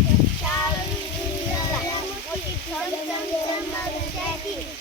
Charlie, Charlie, Charlie, Charlie, Charlie, Charlie, Charlie,